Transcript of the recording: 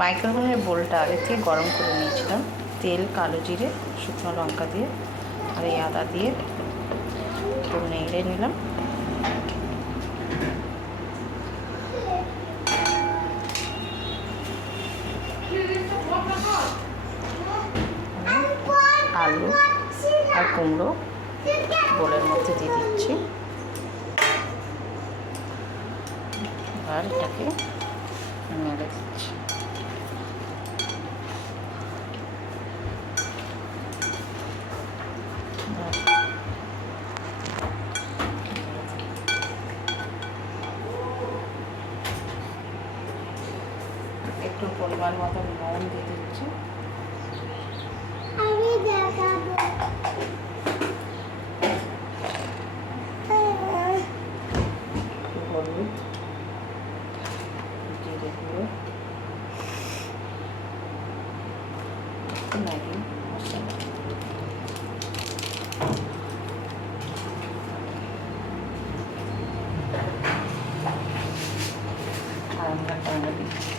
মাইক্রোওভেনের বোলটা আগে থেকে গরম করে নিয়েছিলাম, তেল, কালো জিরে, শুকনো লঙ্কা দিয়ে আর এই আদা দিয়ে একটু নেড়ে নিলাম। আলু আর কুমড়ো বোলের মধ্যে দিয়ে দিচ্ছি, আর এটাকে নেড়ে দিচ্ছি। একটু পরিমাণ মতো নুন দিয়ে দিচ্ছি, হলুদ, জিরে গুঁড়ো, ম্যাগি মশলা, আর আমরা টানা দিচ্ছি।